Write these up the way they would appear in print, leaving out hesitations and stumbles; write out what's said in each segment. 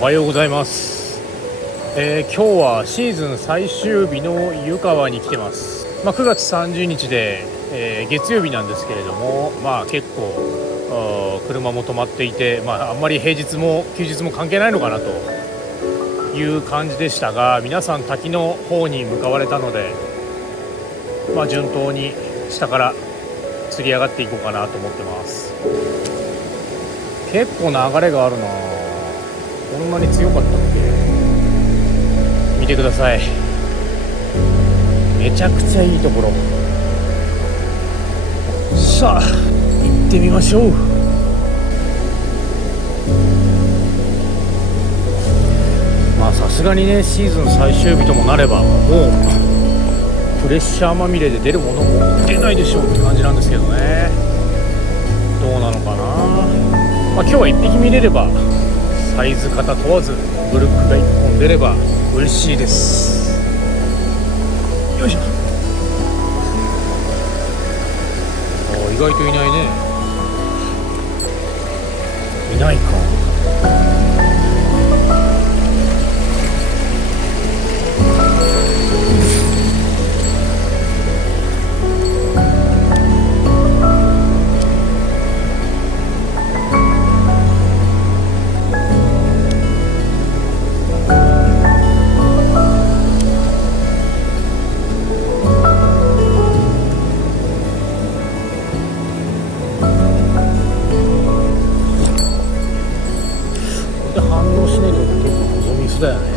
おはようございます。今日はシーズン最終日の湯川に来てます。9月30日で、月曜日なんですけれども、結構車も止まっていて、あんまり平日も休日も関係ないのかなという感じでしたが、皆さん滝の方に向かわれたので、順当に下から釣り上がっていこうかなと思ってます。結構流れがあるな。こんなに強かったっけ。見てください。めちゃくちゃいいところ。さあ行ってみましょう。さすがにね、シーズン最終日ともなれば、もうプレッシャーまみれで出るものも出ないでしょうって感じなんですけどね。どうなのかな。今日は1匹見れれば、サイズ型問わずブルックが1本出れば嬉しいです。よいしょ。意外といないね。いないか。だよね。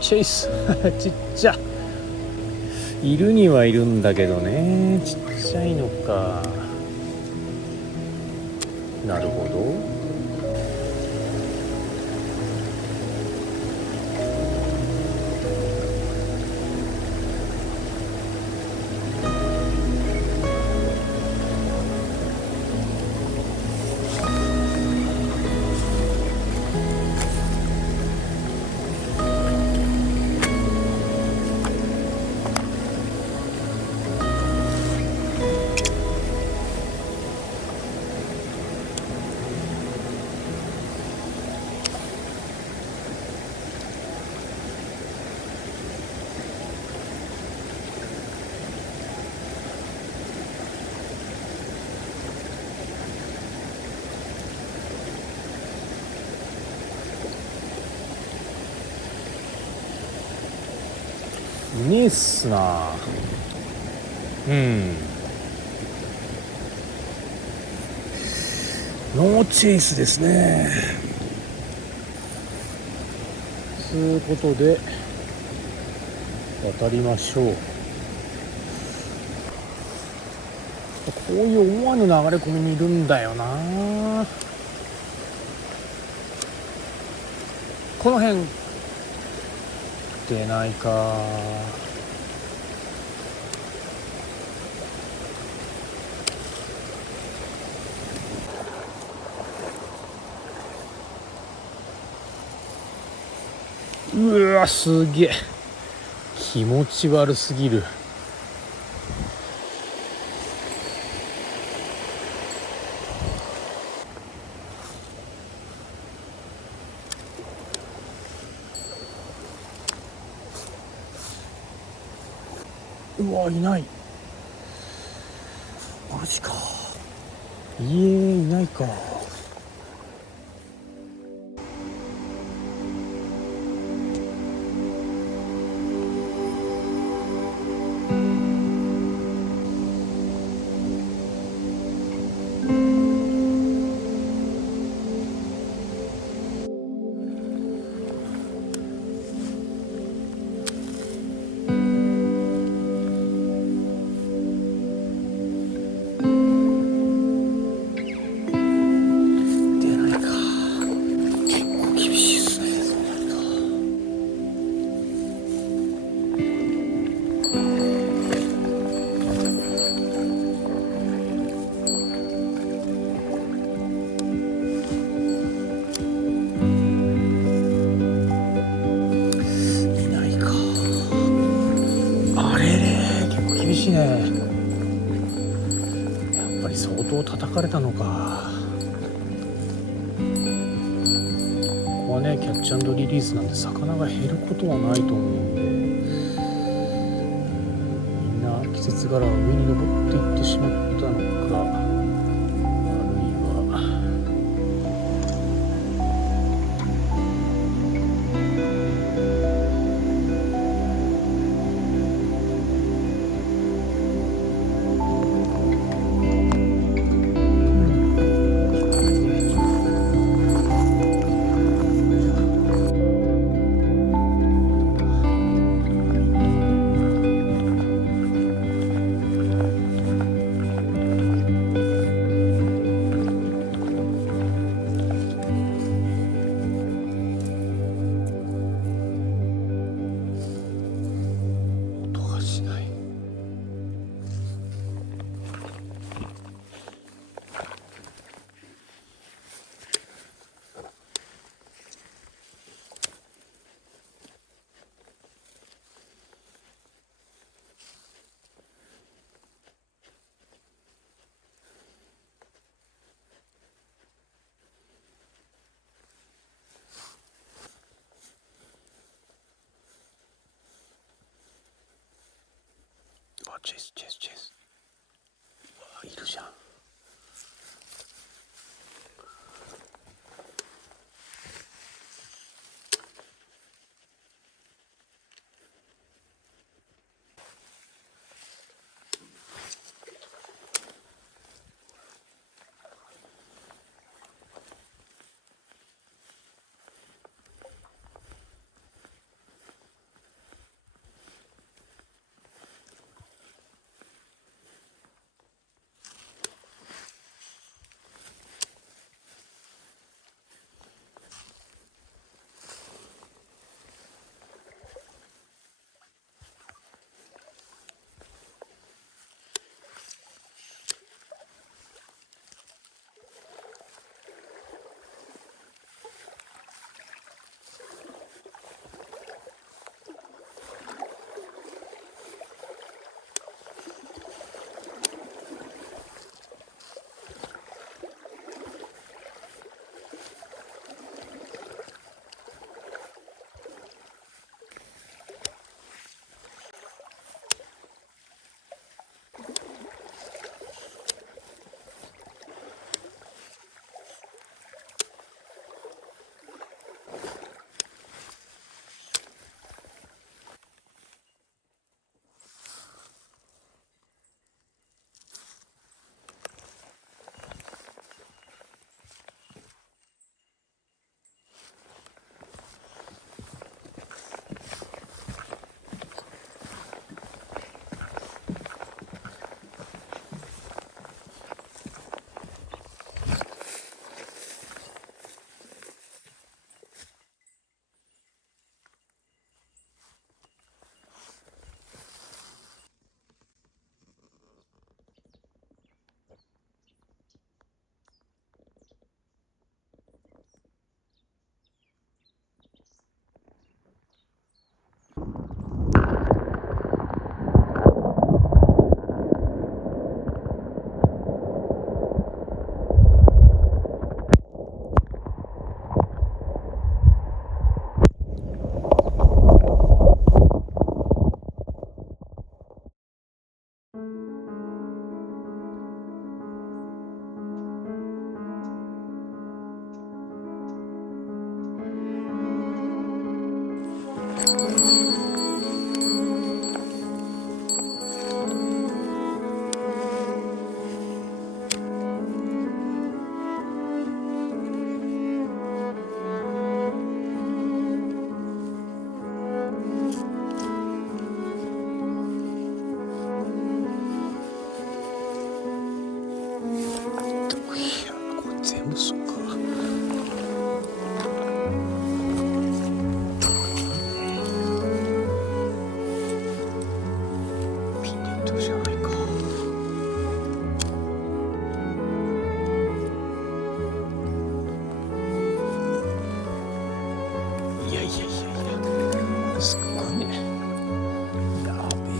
チェイスちっちゃいるにはいるんだけどね。ちっちゃいのか。なるほど。いねえっすな。ノーチェイスですね。ということで渡りましょう。こういう思わぬ流れ込みにいるんだよな。この辺出ないか。うわ、すげえ気持ち悪すぎる。うわ、いない。マジか。いないか。ね、やっぱり相当叩かれたのか。ここはねキャッチ&リリースなんで魚が減ることはないと思うんで、みんな季節柄上に登っていってしまったのか、チェスいるじゃん。どうしようか。ピンでいってほしいじゃないか。いやいやいやいや、すっごいね。やべえ。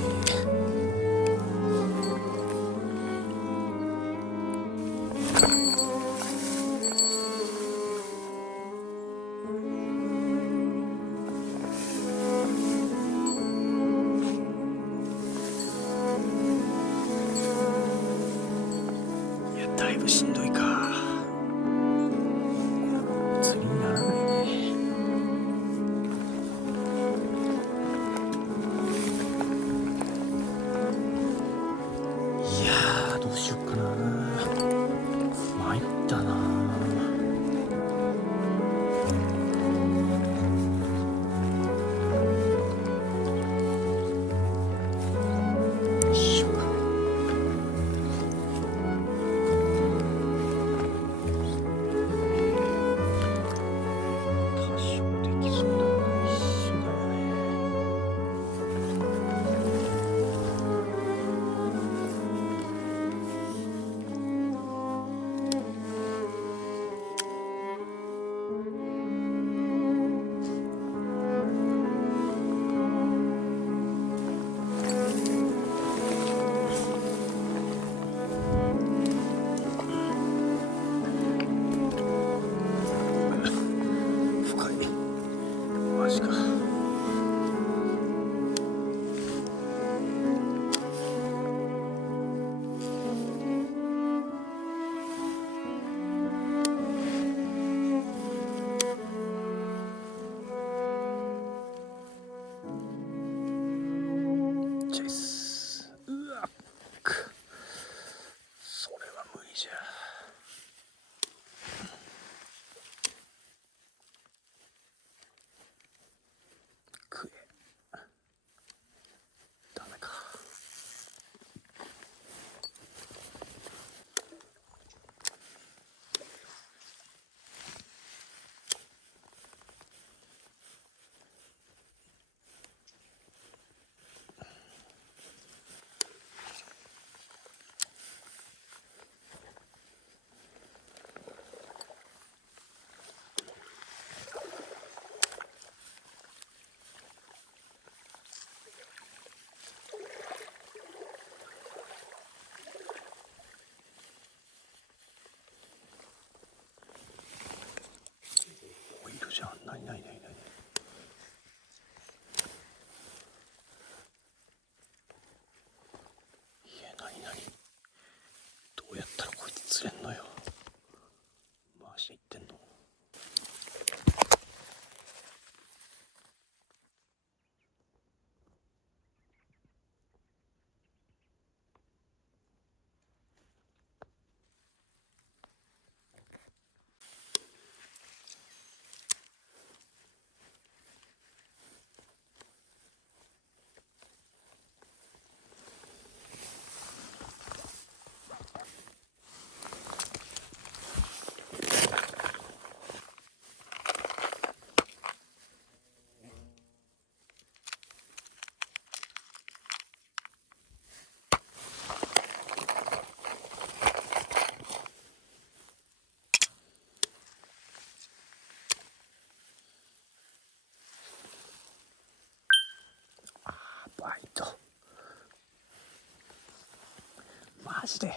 だいぶしんどいか。釣りにならないね。いやー、どうしようかな。参ったな。よいしょ。マジか。チェイス。うわっ、それは無理じゃ。食え。ダメか。オイルじゃん。何。何どうやったらこいつ釣れんのよ。回していってんの。バイト。マジで。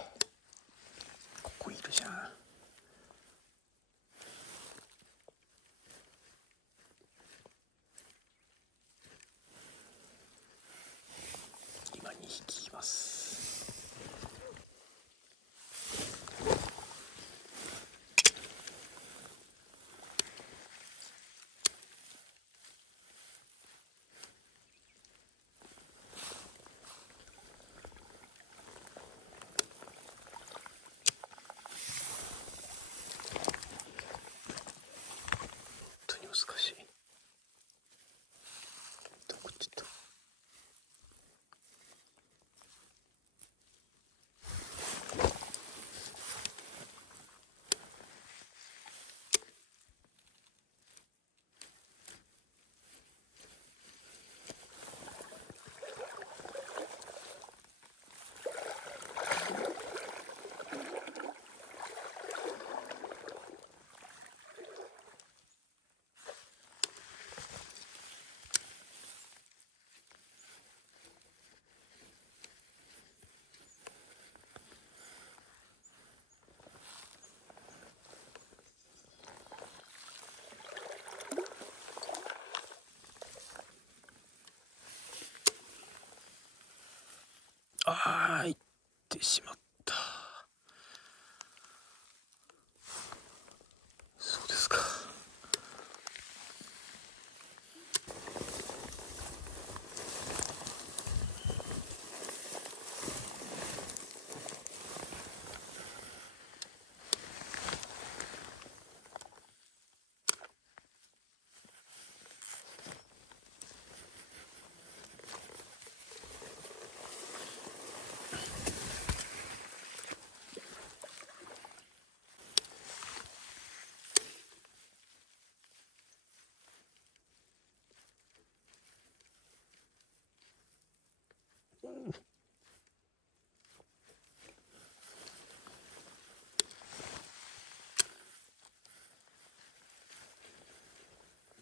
ここいるじゃん。今2匹います。行ってしまった。そうですか。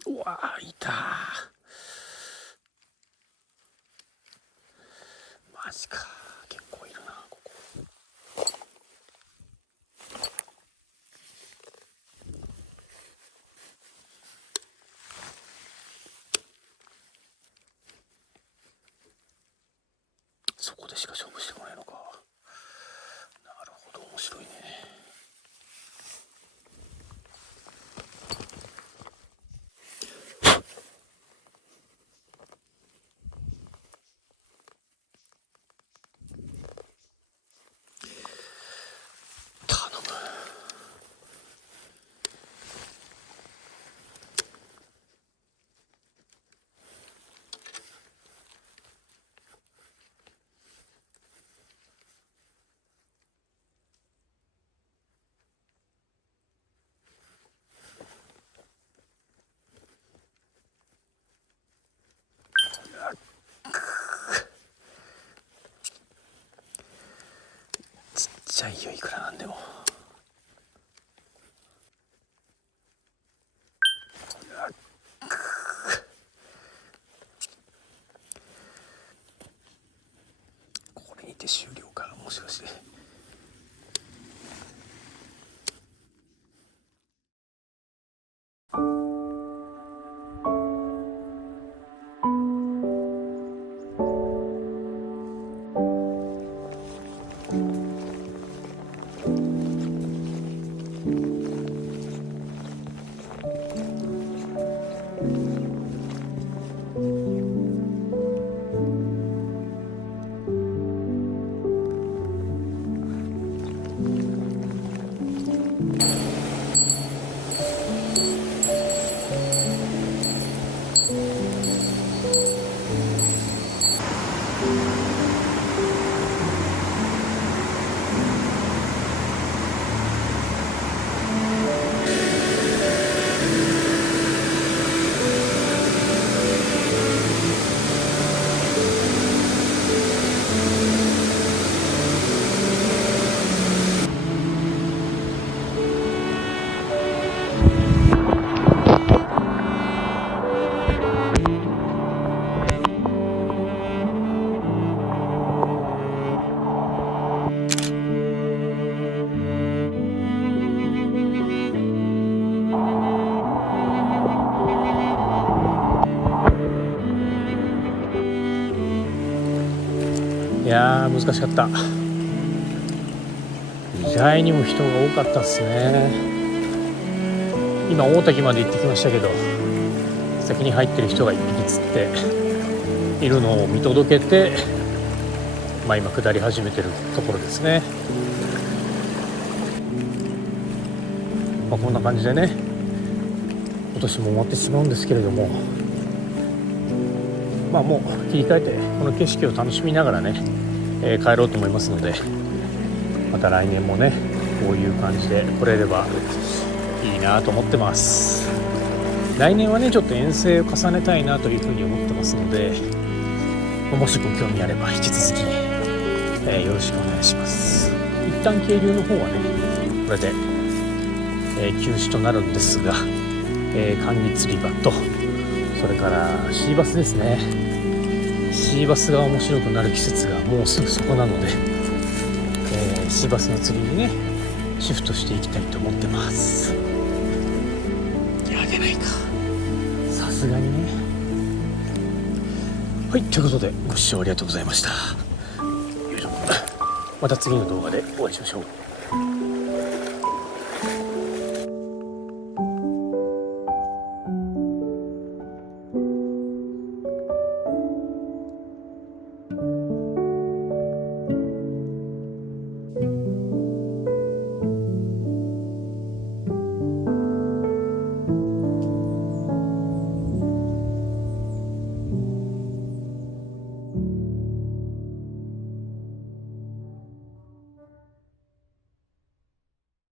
うわー、いた。マジか、結構いるなここ。そこでしか勝負してこないのか。なるほど、面白いね。ちっちゃいよ、いくらなんでも。これにて終了か、もしかして。いやー、難しかった。意外にも人が多かったっすね。今大滝まで行ってきましたけど、先に入ってる人が一匹釣っているのを見届けて、今下り始めてるところですね。こんな感じでね、今年も終わってしまうんですけれども、もう切り替えてこの景色を楽しみながらね、帰ろうと思いますので、また来年もねこういう感じで来れればいいなと思ってます。来年はねちょっと遠征を重ねたいなというふうに思ってますので、もしご興味あれば引き続き、よろしくお願いします。一旦渓流の方はねこれで、休止となるんですが、寒日釣り場と、それからシーバスですね。シーバスが面白くなる季節がもうすぐそこなので、シーバスの釣りにねシフトしていきたいと思ってます。いや、出ないか、さすがにね。はい、ということでご視聴ありがとうございました。よいしょ。また次の動画でお会いしましょう。